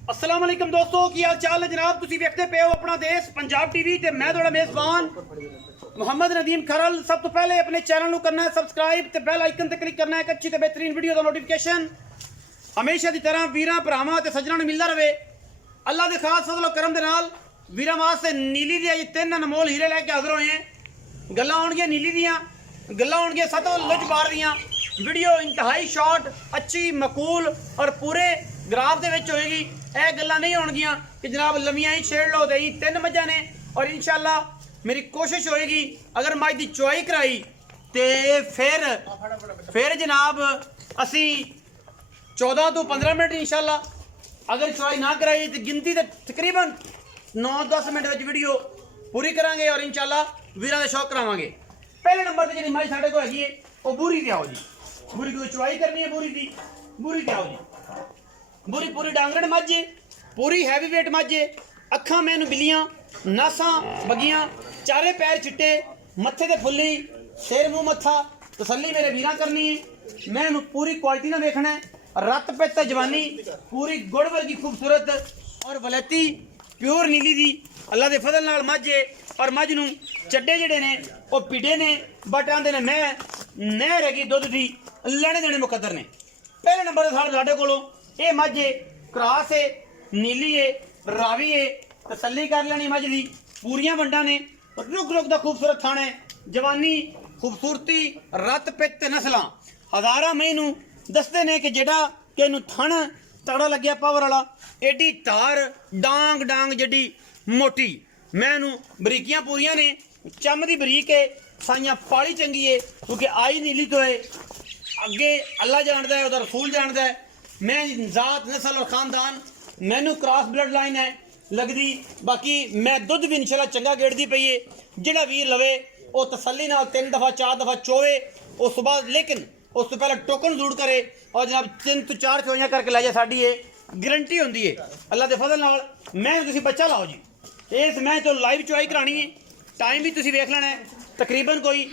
अस्सलाम वालेकुम दोस्तों, की हाल चाल है जनाब। तुसी देखते पे हो अपना देश पंजाब टीवी ते मैं थोड़ा मेजबान मुहम्मद नदीम खरल। सब तो पहले अपने चैनल को करना है सब्सक्राइब ते बेल आइकन ते क्लिक करना है। एक अच्छी ते बेहतरीन वीडियो का नोटिफिकेशन हमेशा की तरह वीरां भरावां ते सज्जणां नूं मिलदा रहे। अल्लाह दे खास फजल करम दे नाल वीरां वास्ते नीली दे अज 3 अनमोल हीरे लैके हाजिर होए हैं। गल्लां होणगियां नीली दियां, गल्लां होणगियां सतो लुच बार दियां। वीडियो इंतहाई शॉर्ट, अच्छी, मकूल और पूरे ग्राफ दे विच होएगी। यह गल्लां नहीं होणगियां कि जनाब लम्मियां ही छेड़ लो। दे 3 मझां ने और इंशाअल्लाह मेरी कोशिश होएगी अगर मझ दी चुआई कराई तो फिर जनाब असी 14 तो 15 मिनट इंशाअल्लाह, अगर चुआई ना कराई तो गिनती तो तकरीबन 9-10 मिनट में वीडियो पूरी करांगे और इंशाअल्लाह वीरां दा शौक करावांगे। पहले नंबर पर जी मझ साढ़े को हैगी है वो बूरी ते आओ जी। बूरी को चुआई करनी है, बूरी ते आओ जी। बूरी पूरी डांगरन मझ है, पूरी हैवी वेट मझ है। अखां मैनू बिलियां, नासां बगियां, चारे पैर चिट्टे, मत्थे ते फुल्ली, सिर मुंह मत्था, तसल्ली मेरे वीरां करनी है। मैनू पूरी क्वालिटी ना देखना है। रत पित जवानी पूरी गुड़ वर्गी खूबसूरत और वलैती प्योर नीली दी अल्लाह दे फजल नाल मझ है। और मझ नूं चड्डे जिहड़े ने वो पिडे ने, बट आंदे ने मैं नहर हैगी दुध दी, लैने देने मुकद्दर ने। पहले नंबर ते साडे कोलों ये मझ है, क्रॉस है, नीली है, रावी है। तसल्ली कर लेनी मझ दी, पूरियां वंडा ने, रुक रुक दा खूबसूरत थाना है, जवानी खूबसूरती रत पित नस्लां हज़ारा मैनू दसते ने कि जेड़ा कि इनू थन तगड़ा लग्या पावर वाला। एडी तार डांग डांग जड्डी मोटी, मैं इनू बरीकियां पूरियां ने, चम दी बरीक है, साइयां पाली चंगी है क्योंकि आई नीली तो है। अगे अल्लाह जानदा है, उधर रसूल जानदा है। मैं जात नस्ल और खानदान मैनू क्रॉस ब्लड लाइन है लगदी। बाकी मैं दुध भी इंशाल्लाह चंगा गेड़दी पई है। जिहड़ा वीर लवे वो तसल्ली नाल 3 दफ़ा 4 दफ़ा चोवे उस तो बाद, लेकिन उस तो पहले टोकन जरूर करे और जनाब 3 तो 4 चोइयां करके लै जाए। साडी ये गारंटी होंदी है अल्लाह के फजल नाल। मैं तुसीं बच्चा लाओ जी, इस मैं तो लाइव चुआई करानी है। टाइम भी तुसीं वेख लेना है, तकरीबन कोई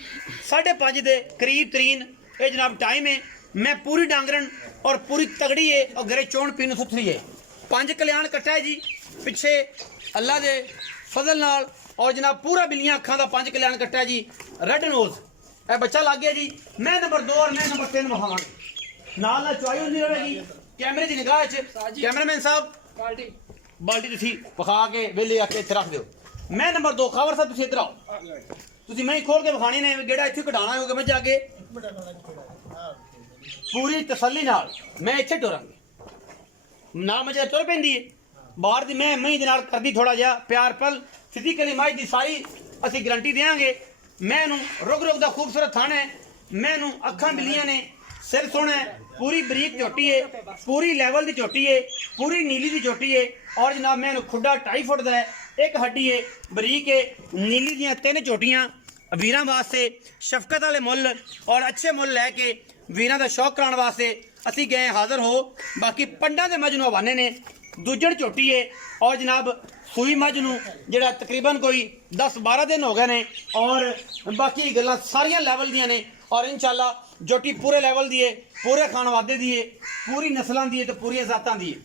5:30 के करीब तरीन ये जनाब टाइम है। मैं पूरी डांगरन और पूरी तगड़ी है और घरे चोण पीन सुथरी है। 5 कल्याण कट्टा है जी पिछे अल्लाह के फजल नाल और जनाब पूरा बिलियां अखां दा 5 कल्याण कट्टा है जी। रेड नोज ए बच्चा लग गया जी। मैं नंबर 2 और मैं नंबर 3 वहावांगे नाल चुआई होंदी रहेगी। कैमरे की निगाह कैमरामैन साहब बाल्टी तुसीं विखा के वेले आके इत्थे रख दिओ। मैं नंबर 2 खावर साहब तुसीं इधर आओ। तुसीं मैं खोल के विखाने ने, गेड़ा इत्थे कढाना होगा मैं जाके पूरी तसल्ली नाल मैं इत्थे टुरांगी ना मजे तुर पैंदी है बाहर दी। मैं मई दे नाल करदी थोड़ा जिहा प्यार पल फिजिकली मई दी सारी असीं गारंटी देंगे। मैनू रुक रुक दा खूबसूरत थाना है, मैनू अखां बिलियां ने, सिर सोहना है, पूरी बरीक चोटी है, पूरी लैवल की चोटी है, पूरी नीली की चोटी है। और जनाब मैनू खुडा 2.5 फुट का है, एक हड्डी है बरीक है। नीली दियां 3 चोटियां वीरां वास्ते शफकत वाले मुल और अच्छे मुल लैके वीरां दा शौक कराने वास्ते असी गए हाजिर हो। बाकी पंडा के मझ नूं हवाने ने, दूजड़ चोटी है और जनाब सूई मझ नूं जिहड़ा तकरीबन कोई 10-12 दिन हो गए ने और बाकी गल्लां सारियां लैवल दियां ने। और इंशाअल्लाह जोटी पूरे लैवल दी है, पूरे खान वादे दी है, पूरी नस्लों की है तो पूरी जातां दी है।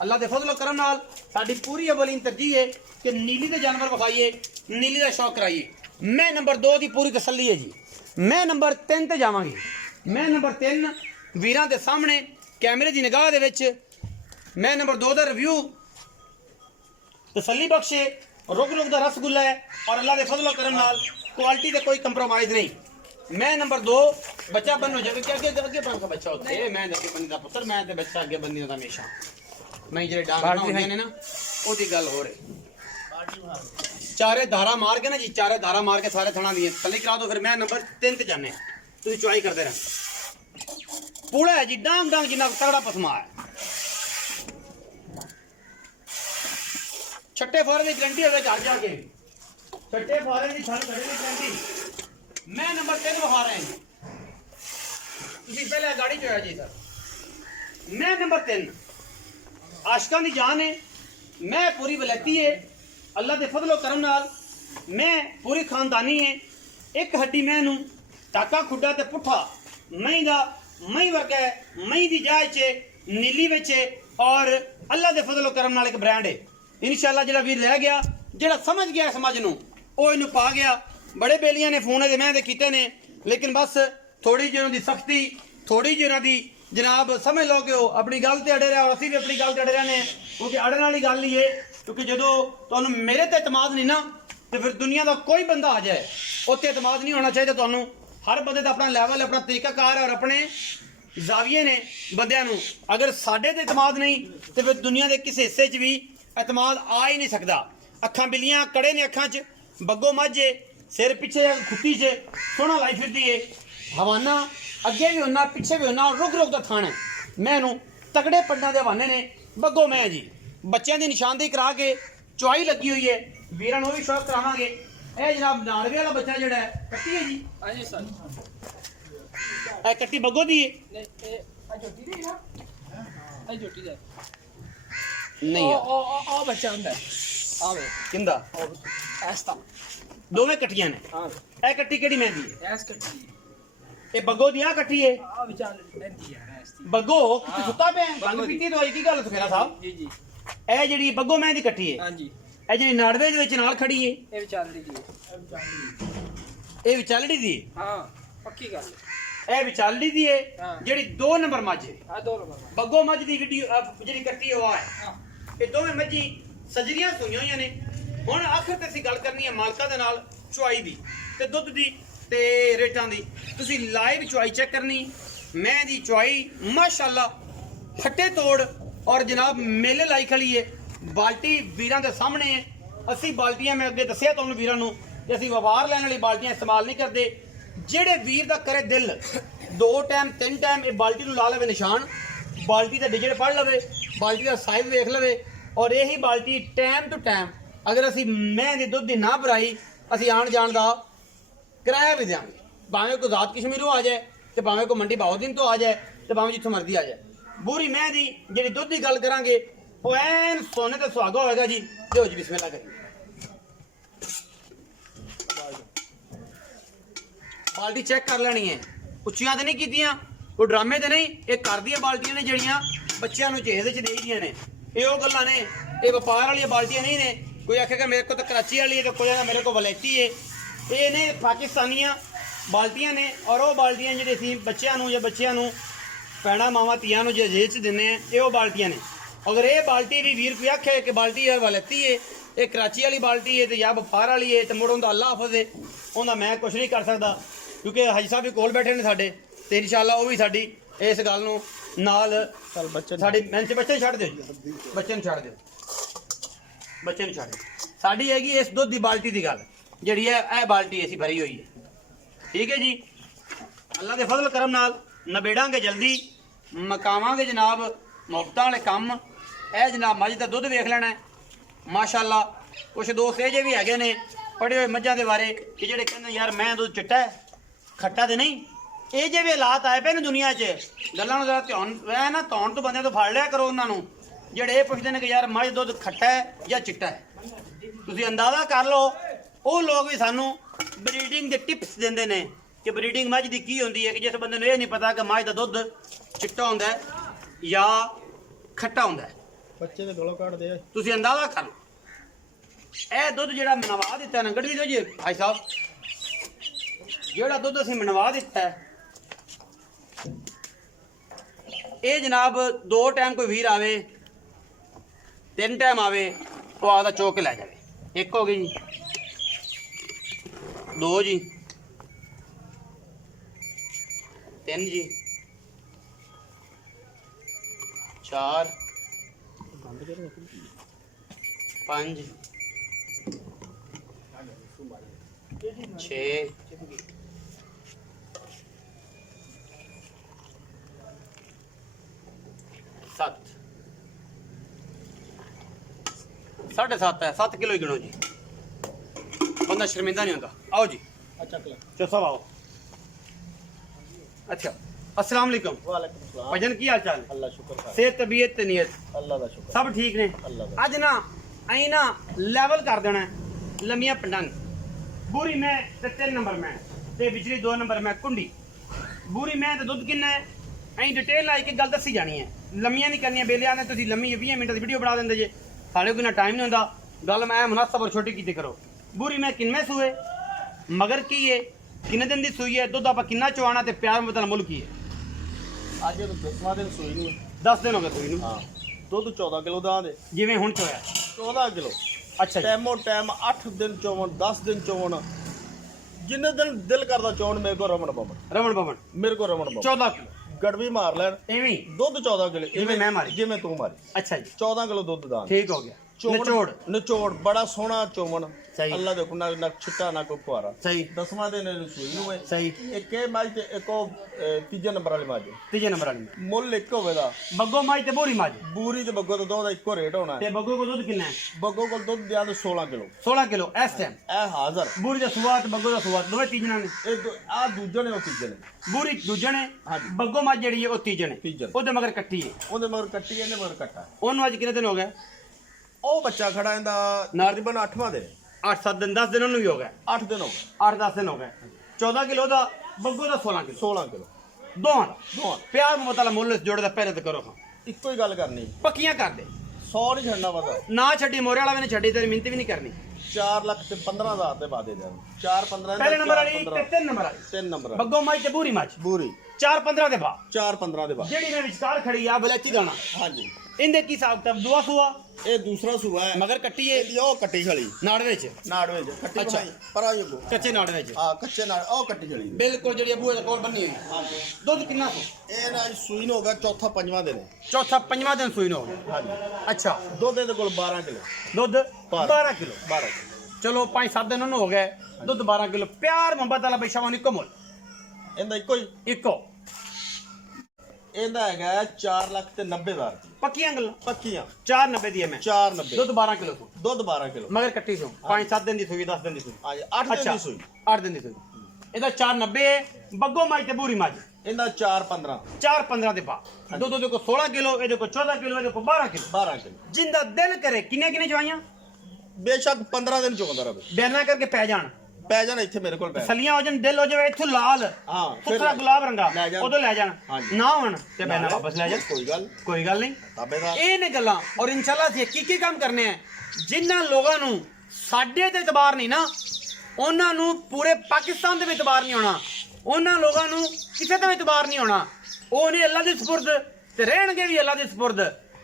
अल्लाह के फजल करम नाल साडी पूरी अवलीन तरजीह है कि नीली के जानवर विखाइए, नीली का शौक कराइए। मैं नंबर 2 की पूरी तसल्ली है जी। मैं नंबर 3 ते जावांगी। मैं नंबर 3 वीरां दे सामने कैमरे की निगाह दे विच मैं नंबर 2 का रिव्यू तसल्ली बख्शे रुक रुक दा रसगुल्ला है और अल्लाह के फजल करम नाल क्वालिटी से कोई कंप्रोमाइज़ नहीं। मैं नंबर 2 बच्चा बनो जब क्या अगे बन का बच्चा होता है। मैं अगे बनी का पुत्र, मैं ते बच्चा अगे बनी का हमेशा। मैं जेडे डांगना होंदे ने ना ओदी गल हो रही। चारे धारा मार के ना जी, चारे धारा मार के सारे थणा दी तसल्ली करा दो। फिर मैं नंबर 3 ते जाने तुसीं चुआई करते रह। पूरा है जी डांग डांग जिन्ना तगड़ा पसमा है। छट्टे फौरन की गारंटी है घर जाके, छट्टे फौरन की थाने खड़े की गारंटी। मैं नंबर 3 विखा रहे हैं, तुसीं पहले गाड़ी चोया जी सर। मैं नंबर 3 आशकां दी जान है, मैं पूरी वलैती है अल्लाह के फजलो करम नाल। मैं पूरी खानदानी है। एक हड्डी मैनू टाका खुड्डा ते पुट्ठा मई दा मई वर्गा है, मई दी जायच नीली विच और अल्लाह के फजल करम नाल एक ब्रांड है इंशाअल्लाह। ਜਿਹੜਾ ਵੀਰ ਰਹਿ ਗਿਆ, ਜਿਹੜਾ ਸਮਝ ਗਿਆ ਇਸ ਮੱਝ ਨੂੰ, ਉਹ ਇਹਨੂੰ ਪਾ ਗਿਆ। ਬੜੇ ਬੇਲੀਆਂ ਨੇ ਫੋਨ ਇਹਦੇ ਮੈਂ ਦੇ ਕੀਤੇ ਨੇ, ਲੇਕਿਨ ਬਸ ਥੋੜੀ ਜਿਹੀ ਉਹਨਾਂ ਦੀ ਸਖਤੀ, ਥੋੜੀ ਜਿਹੀ ਉਹਨਾਂ ਦੀ जनाब समझ लो कि अपनी गल से अड़े रहा और असी भी अपनी गल से अड़े रहने, क्योंकि अड़न वाली गल ही है। क्योंकि जो तुहानू मेरे ते एतमाद नहीं ना, तो फिर दुनिया का कोई बंदा आ जाए उत्ते एतमाद नहीं होना चाहिए। तुहानू हर बंदे का अपना लैवल, अपना तरीकाकार और अपने जाविये ने बंदियां नू। अगर साडे ते एतमाद नहीं तो फिर दुनिया के किसी हिस्से च भी एतमाद आ ही नहीं सकता। अखां बिल्लियां कड़े ने अखां च, बग्गो मझ है, सिर पिछे खुट्टी च सोहना लाई फिरदी है, हवाना अगे भी होना पिछे भी होना, और रुक रुक का थान है। मैनू तगड़े पंडा के हवाने ने बग्गो मैं जी बच्चों की निशानदेही करा के चुआई लगी हुई है। वीरां नूं भी शौक करावांगे। यह जनाब नाड़वे वाला बच्चा जिहड़ा है कट्टी है जी। हाँ जी सर, ए कट्टी बग्गो दी है नहीं है बच्चा हुंदा आवे किंदा ऐसा दोवें कट्टियां ने। ए कट्टी किहड़ी महंदी है? ऐस कट्टी ये बग्गो दी आ कट्टी है। आ विचार लेंदी है ऐसी बग्गो किते सुता पे बंग पीती तो की गल सुखेरा साहब जी जी। ए जेडी बग्गो मैं दी कट्टी है, हां जी। ए जेडी नाड़वे दे विच नाल खड़ी है, ए विचार दी जी। ए विचालड़ी दी हां पक्की गल ए विचालड़ी दी है जेडी 2 नंबर मੱਝ है। हां 2 नंबर बग्गो मੱਝ ਦੀ ਜਿਹੜੀ ਕੱਟੀ ਹੋਆ ਹੈ। हां ਇਹ ਦੋਵੇਂ ਮੱਝੀ ਸਜਰੀਆਂ ਸੂਈਆਂ ਹੋਈਆਂ ਨੇ। ਹੁਣ ਆਖਰ ਤੇ ਅਸੀਂ ਗੱਲ ਕਰਨੀ ਹੈ ਮਾਲਕਾਂ ਦੇ ਨਾਲ ਚੁਆਈ ਦੀ ਤੇ ਦੁੱਧ ਦੀ ਤੇ ਰੇਟਾਂ ਦੀ। ਤੁਸੀਂ ਲਾਈਵ ਚੁਆਈ ਚੈੱਕ ਕਰਨੀ। ਮੈਂ ਦੀ ਚੁਆਈ ਮਾਸ਼ਾਅੱਲਾ ਫੱਟੇ ਤੋੜ और जनाब मेले लाई खड़ी है। बाल्टी वीरां दे सामने है। असी बाल्टियां मैं अगे दसिया तुहानू वीरां नू कि असी व्यापार लैण वाली बाल्टियां इस्तेमाल नहीं करते। जेड़े वीर दा करे दिल 2 टाइम 3 टाइम ये बाल्टी नू ला लवे निशान, बाल्टी दा डिजिट पढ़ लवे, बाल्टी दा साइज वेख लवे, और यही बाल्टी टाइम टू टाइम अगर असी मैं दे दुध दी ना भराई असी आण जाण दा किराया भी देंगे। भावें कोई जात कश्मीरों आ जाए तो भावें कोई मंडी बहाउद्दीन तो आ जाए तो भावें जिथों मर्जी आ जाए। बूरी मैं दी जी दुध की गल करांगे वो ऐन सोने ते सुहागा होएगा जी। लो जी बिस्मिल्लाह करिए। बाल्टी चेक कर लेनी है, उच्चियां तो नहीं कीतियां, कोई ड्रामे तो नहीं। ये घर दी बाल्टियां ने जड़ियां बच्चों को चेहरे च देई दियां ने। ये वो गल्लां ने, ये व्यापार वाली बाल्टियां नहीं ने। कोई आखेगा मेरे को तो कराची वाली है तो कोई आखेगा मेरे को वलैती है। ये ने पाकिस्तानियां बाल्टियां ने, और वो बाल्टियां जिहड़े असीं बच्चों को या बच्चियां को भैणा मावां तियां नूं जेज च दिंदे हैं, ये वो बाल्टियां ने। अगर ये बाल्टी भी वीर कोई आखे कि बाल्टी है वलैती है, ये कराची वाली बाल्टी है तो या व्यापार वाली है तो मुड़ उनका अल्लाह हाफिज़ है, उनका मैं कुछ नहीं कर सकता। क्योंकि हाजी साहब भी कोल बैठे ने साडे ते इंशाअल्लाह वो भी साडी इस गल नूं नाल साडी मैंने बच्चे छड्ड दिओ, बच्चे नूं छड्ड दिओ, बच्चे नूं छड्ड दिओ। साडी हैगी इस दुध दी बाल्टी दी गल जिहड़ी है, यह बाल्टी असीं भरी हुई है। ठीक है जी, अल्लाह के फजल करम नाल नबेड़ांगे जल्दी, मकावांगे जनाब मुफ्तां वाले कम। ए जनाब मझ दा दुध वेख लेना है माशाअल्लाह। कुछ दोस्त ये भी हैगे ने पढ़े हुए मझां दे बारे कि जेह्ड़े कहंदे यार मैं दुध चिट्टा है खट्टा तो नहीं। ये जे भी हालात आए पे ना दुनिया च, गल्लां नूं जरा ध्यान है ना, धौन तो बंदे तो फड़ लिया करो उन्हां नूं जेह्ड़े ये पुछदे ने कि यार मझ दुध खट्टा है या चिट्टा है। तुसीं अंदाज़ा कर लो वो लोग भी सानू ब्रीडिंग के टिप्स देंदे ने कि ब्रीडिंग मझ दी की होंदी है, कि जिस बंदे नूं ये नहीं पता कि मझ दा दुध चिट्टा हुंदा है या खट्टा हुंदा है। बच्चे दे गलों काट दे तुसीं अंदाज़ा कर लो। ਇਹ ਦੁੱਧ ਜਿਹੜਾ ਮਨਵਾ ਦਿੱਤਾ ਨਾ ਗੜਵੀ ਦਿਓ ਜੀ ਭਾਈ ਸਾਹਿਬ, ਜਿਹੜਾ ਦੁੱਧ ਅਸੀਂ ਮਨਵਾ ਦਿੱਤਾ ਹੈ ਇਹ ਜਨਾਬ 2 ਟਾਈਮ ਕੋਈ ਵੀਰ ਆਵੇ 3 ਟਾਈਮ ਆਵੇ ਉਹ ਆਦਾ ਚੋਕ ਕੇ ਲੈ ਜਾਵੇ। ਇੱਕ ਹੋ ਗਈ ਜੀ, 2 ਜੀ, 3 ਜੀ, 4 5 6 7 7.5 है। 7 किलो ही गिनो जी, बंदा शर्मिंदा नहीं होता। आओ जी, अच्छा चलो सब आओ। अच्छा अस्सलाम वालेकुम। वालेकुम सलाम। भजन की हाल चाल? अल्लाह शुक्र सेहत तबीयत ते नीयत अल्लाह दा शुक्र सब ठीक ने? अल्लाह अज ना अं ना लैवल कर देना लम्मिया पिंडां बूरी मैं ते 3 नंबर मैं ते बिजली 2 नंबर मैं कुंडी। बूरी मैं ते दुध किन्ना है अं डिटेल लाई के गल दसी जानी है। ਲੰਮੀਆਂ ਨਹੀਂ ਕਰਨੀਆਂ ਬੇਲਿਆਂ ਨੇ ਤੁਸੀਂ ਲੰਮੀ 20 ਮਿੰਟ ਦੀ ਵੀਡੀਓ ਬਣਾ ਦਿੰਦੇ ਜੇ ਸਾਡੇ ਕੋਲ ਨਾ ਟਾਈਮ ਨਹੀਂ ਹੁੰਦਾ ਗੱਲ ਮੈਂ ਮੁਨਾਸਬ ਔਰ ਛੋਟੀ ਕੀਤੀ ਕਰੋ ਬੂਰੀ ਮੈਂ ਕਿੰਨੇ ਸੂਏ ਮਗਰ ਕੀ ਹੈ ਕਿੰਨੇ ਦਿਨ ਦੀ ਸੂਈ ਹੈ ਦੁੱਧ ਆਪਾਂ ਕਿੰਨਾ ਚਵਾਣਾ ਤੇ ਪਿਆਰ ਮਤਲਬ ਮੁੱਲ ਕੀ ਹੈ ਅੱਜ ਇਹ 10ਵਾਂ ਦਿਨ ਸੂਈ ਨੂੰ 10 ਦਿਨ ਹੋ ਗਏ ਸੂਈ ਨੂੰ ਹਾਂ ਦੁੱਧ 14 ਕਿਲੋ ਦਾ ਦੇ ਜਿਵੇਂ ਹੁਣ ਚੋਇਆ 14 ਕਿਲੋ ਅੱਛਾ ਜੀ ਟਾਈਮੋ ਟਾਈਮ 8 ਦਿਨ ਚੋਣ 10 ਦਿਨ ਚੋਣ ਜਿੰਨੇ ਦਿਨ ਦਿਲ ਕਰਦਾ ਚੋਣ ਮੇਰੇ ਕੋਲ ਰਮਣ ਪਵਨ ਰਮਣ ਭਵਨ ਮੇਰੇ ਕੋਲ ਰਮਣ ਪਵਨ 14 ਕਿਲੋ ਗੜਵੀ ਮਾਰ ਲੈਣ ਐਵੇਂ ਹੀ? ਦੁੱਧ 14 ਕਿਲੋ ਜਿਵੇਂ ਮੈਂ ਮਾਰੀ। ਜਿਵੇਂ ਤੂੰ ਮਾਰੀ ਅੱਛਾ ਜੀ 14 ਕਿਲੋ ਦੁੱਧ ਦਾ ਠੀਕ ਹੋ ਗਿਆ ਨਿਚੋੜ ਨਿਚੋੜ ਬੜਾ ਸੋਹਣਾ ਚੋਵਣ ਸਹੀ। ਅੱਲਾ ਦੇ ਕੁਨਾ ਨਾ ਛਿੱਟਾ ਨਾ ਕੋਈ ਫੁਆਰਾ ਸਹੀ 10ਵਾਂ ਦਿਨ ਇਹਨੂੰ ਸੂਈ ਨੂੰ ਹੈ ਸਹੀ ਇੱਕ ਇਹ ਮੱਝ ਤੇ ਇੱਕ ਉਹ ਤੀਜੇ ਨੰਬਰ ਵਾਲੀ ਮੱਝ ਤੀਜੇ ਨੰਬਰ ਵਾਲੀ ਮੁੱਲ ਇੱਕ ਹੋਵੇਗਾ ਬੱਗੋ ਮਾਈ ਤੇ ਬੋਰੀ ਮਾਜ ਬੂਰੀ ਤੇ ਬੱਗੋ ਦਾ ਦੋ ਦਾ ਇੱਕੋ ਰੇਟ ਹੋਣਾ ਹੈ ਤੇ ਬੱਗੋ ਕੋ ਦੁੱਧ ਕਿੰਨਾ ਹੈ ਬੱਗੋ ਕੋਲ ਦੁੱਧ ਦਿਆਂ ਤੇ 16 ਕਿਲੋ 16 ਕਿਲੋ ਇਸ ਟਾਈਮ ਇਹ ਹਾਜ਼ਰ ਬੂਰੀ ਦਾ ਸੁਆਤ ਬੱਗੋ ਦਾ ਸੁਆਤ ਦੋਵੇਂ ਤੀਜਣਾ ਨੇ ਇਹ ਆ ਦੂਜੇ ਨੇ ਉਹ ਤੀਜੇ ਨੇ ਬੂਰੀ ਦੂਜੇ ਨੇ ਹਾਂਜੀ। ਬੱਗੋ ਮਾਜ ਜਿਹੜੀ ਹੈ ਉਹ ਤੀਜੇ ਨੇ ਤੀਜੇ ਨੇ। ਉਹਦੇ ਮਗਰ ਕੱਟੀ ਹੈ ਉਹਦੇ ਮਗਰ ਕੱਟੀ ਇਹਨੇ ਮਗਰ ਕੱਟਾ ਉਹਨੂੰ ਅੱਜ ਕਿੰਨੇ ਦਿਨ ਹੋ ਗਏ ਉਹ ਬੱਚਾ ਖੜਾ ਇਹਦਾ ਤਕਰੀਬਨ 8ਵਾਂ ਦਿਨ 8-7 ਦਿਨ 10 ਦਿਨ ਉਹਨੂੰ ਵੀ ਹੋ ਗਏ 8 ਦਿਨ ਹੋ ਗਏ 8-10 ਦਿਨ ਹੋ ਗਏ 14 ਕਿਲੋ ਦਾ ਬੱਗੋ ਦਾ 16 ਕਿਲੋ 16 ਕਿਲੋ ਦੋਵਾਂ ਦਾ ਦੋਵਾਂ ਪਿਆਰ ਮਤਲਬ ਮੁੱਲ ਇਸ ਜੋੜੇ ਦਾ ਪਹਿਲੇ ਤੇ ਕਰੋ ਹਾਂ ਇੱਕੋ ਹੀ ਗੱਲ ਕਰਨੀ ਪੱਕੀਆਂ ਕਰ ਦੇ 100 ਨਹੀਂ ਛੱਡਣਾ ਪਤਾ ਨਾ ਛੱਡੀ ਮੋਰੇ ਵਾਲਾ ਵੀ ਨਹੀਂ ਛੱਡੀ ਤੇਰੀ ਮਿਹਨਤ ਵੀ ਨਹੀਂ ਕਰਨੀ 4 ਲੱਖ ਤੇ 15,000 ਦੇ ਬਾਦੇ ਜਾਣ 4-15 ਪਹਿਲੇ ਨੰਬਰ ਵਾਲੀ ਤੇ 3 ਨੰਬਰ ਵਾਲੀ 3 ਨੰਬਰ ਬੱਗੋ ਮਾਈ ਤੇ ਬੂਰੀ ਮਾਚ ਬੂਰੀ 4-15 ਦੇ ਬਾ 4-15 ਦੇ ਬਾਅਦ ਜਿਹੜੀ ਮੈਂ ਵਿਚਕਾਰ ਖੜੀ ਆ ਬਲੈਚੀ ਦਾਣਾ ਹਾਂਜੀ ਇਹਦੇ ਕੀ ਹਿਸਾਬ ਤਾਂ ਦੁਆ ਸੁਆ ਇਹ ਦੂਸਰਾ ਸੂਆ ਹੈ ਮਗਰ ਕੱਟੀ ਏ ਇਹਦੀ ਉਹ ਕੱਟੀ ਖਲੀ ਨਾੜ ਵਿੱਚ ਨਾੜ ਵਿੱਚ ਕੱਟੀ ਅੱਛਾ। ਬਣਾਈ ਪਰ ਆ ਜਗੋ ਕੱਚੇ ਨਾੜ ਵਿੱਚ ਆ ਕੱਚੇ ਨਾੜ ਉਹ ਕੱਟੀ ਖਲੀ ਬਿਲਕੁਲ ਜਿਹੜੀ ਬੂਹੇ ਦੇ ਕੋਲ ਬੰਨੀ ਹੋਈ ਹਾਂਜੀ ਦੁੱਧ ਕਿੰਨਾ ਸੂ ਇਹ ਨਾ ਸੂਈ ਨੂੰ ਹੋ ਗਿਆ ਚੌਥਾ ਪੰਜਵਾਂ ਦਿਨ ਚੌਥਾ ਪੰਜਵਾਂ ਦਿਨ ਸੂਈ ਨੂੰ ਹਾਂਜੀ ਅੱਛਾ ਦੁੱਧ ਇਹਦੇ ਕੋਲ 12 ਕਿਲੋ ਦੁੱਧ 12 ਕਿਲੋ 12 ਕਿਲੋ ਚਲੋ 5-7 ਦਿਨ ਉਹਨੂੰ ਹੋ ਗਏ ਦੁੱਧ 12 ਕਿਲੋ ਪਿਆਰ ਮੁਹੱਬਤ ਵਾਲਾ ਬੈਸ਼ਾ ਵਾਂ ਇੱਕੋ ਮੁੱਲ ਇਹਦਾ ਇੱਕੋ ਹੀ ਇੱਕੋ ਇਹਦਾ ਹੈਗਾ 4 ਲੱਖ ਤੇ 90,000 ਦੀ ਪੱਕੀਆਂ ਗੱਲਾਂ ਪੱਕੀਆਂ 490 ਦੀ ਹੈ ਮੈਂ 490 ਦੁੱਧ 12 ਕਿਲੋ ਸੂ ਦੁੱਧ 12 ਕਿਲੋ ਮਗਰ ਕੱਟੀ ਸੂ 5-7 ਦਿਨ ਦੀ ਸੂਈ 10 ਦਿਨ ਦੀ ਸੂਈ ਹਾਂਜੀ 8 ਦਿਨ ਅੱਛਾ ਦੀ ਸੂਈ 8 ਦਿਨ ਦੀ ਸੂਈ ਇਹਦਾ 490 ਹੈ ਬੱਗੋ ਮਾਈ ਤੇ ਬੂਰੀ ਮਾਜ ਇਹਦਾ 4-15 4-15 ਦੇ ਪਾ ਦੁੱਧ ਦੇ ਕੋ 16 ਕਿਲੋ ਇਹਦੇ ਕੋ 14 ਕਿਲੋ ਇਹਦੇ ਕੋ 12 ਕਿਲੋ 12 ਕਿਲੋ ਜਿੰਦਾ ਦਿਲ ਕਰੇ ਕਿੰਨੇ ਚਵਾਈਆਂ ਬੇਸ਼ੱਕ 15 ਦਿਨ ਚੁੰਦਾ ਰਵੇ ਬਿਆਨਾ ਕਰਕੇ ਪੈ ਜਾਣ ਪੈ ਜਾਣਾ ਇੱਥੇ ਮੇਰੇ ਕੋਲ ਪੈ ਸਲੀਆਂ ਹੋ ਜਾਣ ਦਿਲ ਹੋ ਜਾਵੇ ਇੱਥੋਂ ਲਾਲ ਹਾਂ ਫਿਰ ਸੁਥਰਾ ਗੁਲਾਬ ਰੰਗਾ ਲੈ ਜਾਣ। ਉਦੋਂ ਲੈ ਜਾਣ ਹਾਂਜੀ। ਨਾ ਹੋਣ ਤੇ ਬਿਆਨਾ ਵਾਪਸ ਲੈ ਜਾਣ ਕੋਈ ਗੱਲ ਨਹੀਂ ਤਾਬੇਦਾਰ ਇਹ ਨੇ ਗੱਲਾਂ ਔਰ ਇਨਸ਼ਾਅੱਲਾ ਅਸੀਂ ਕੀ ਕੰਮ ਕਰਨੇ ਆ ਜਿਨ੍ਹਾਂ ਲੋਕਾਂ ਨੂੰ ਸਾਡੇ ਤੇ ਇਤਬਾਰ ਨਹੀਂ ਨਾ ਉਹਨਾਂ ਨੂੰ ਪੂਰੇ ਪਾਕਿਸਤਾਨ ਦੇ ਵਿੱਚ ਇਤਬਾਰ ਨਹੀਂ ਹੋਣਾ ਉਹਨਾਂ ਲੋਕਾਂ ਨੂੰ ਕਿਸੇ ਤੇ ਵੀ ਇਤਬਾਰ ਨਹੀਂ ਹੋਣਾ ਉਹ ਨੇ ਅੱਲਾ ਦੇ ਸਪੁਰਦ ਤੇ ਰਹਿਣਗੇ ਵੀ ਅੱਲਾ ਦੇ ਸਪੁਰਦ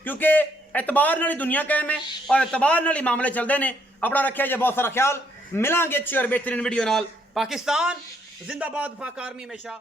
ਕਿਉਂਕਿ ਇਤਬਾਰ ਨਾਲ ਹੀ ਦੁਨੀਆ ਕਾਇਮ ਹੈ ਔਰ ਇਤਬਾਰ ਨਾਲ ਹੀ ਮਾਮਲੇ ਚੱਲਦੇ ਨੇ ਆਪਣਾ ਰੱਖਿਆ ਜੇ ਬਹੁਤ ਸਾਰਾ ਖਿਆਲ ਮਿਲਾਂਗੇ ਅੱਛੀ ਔਰ ਬਿਹਤਰੀਨ ਵੀਡੀਓ ਨਾਲ ਪਾਕਿस्तान जिंदाबाद पाक आर्मी हमेशा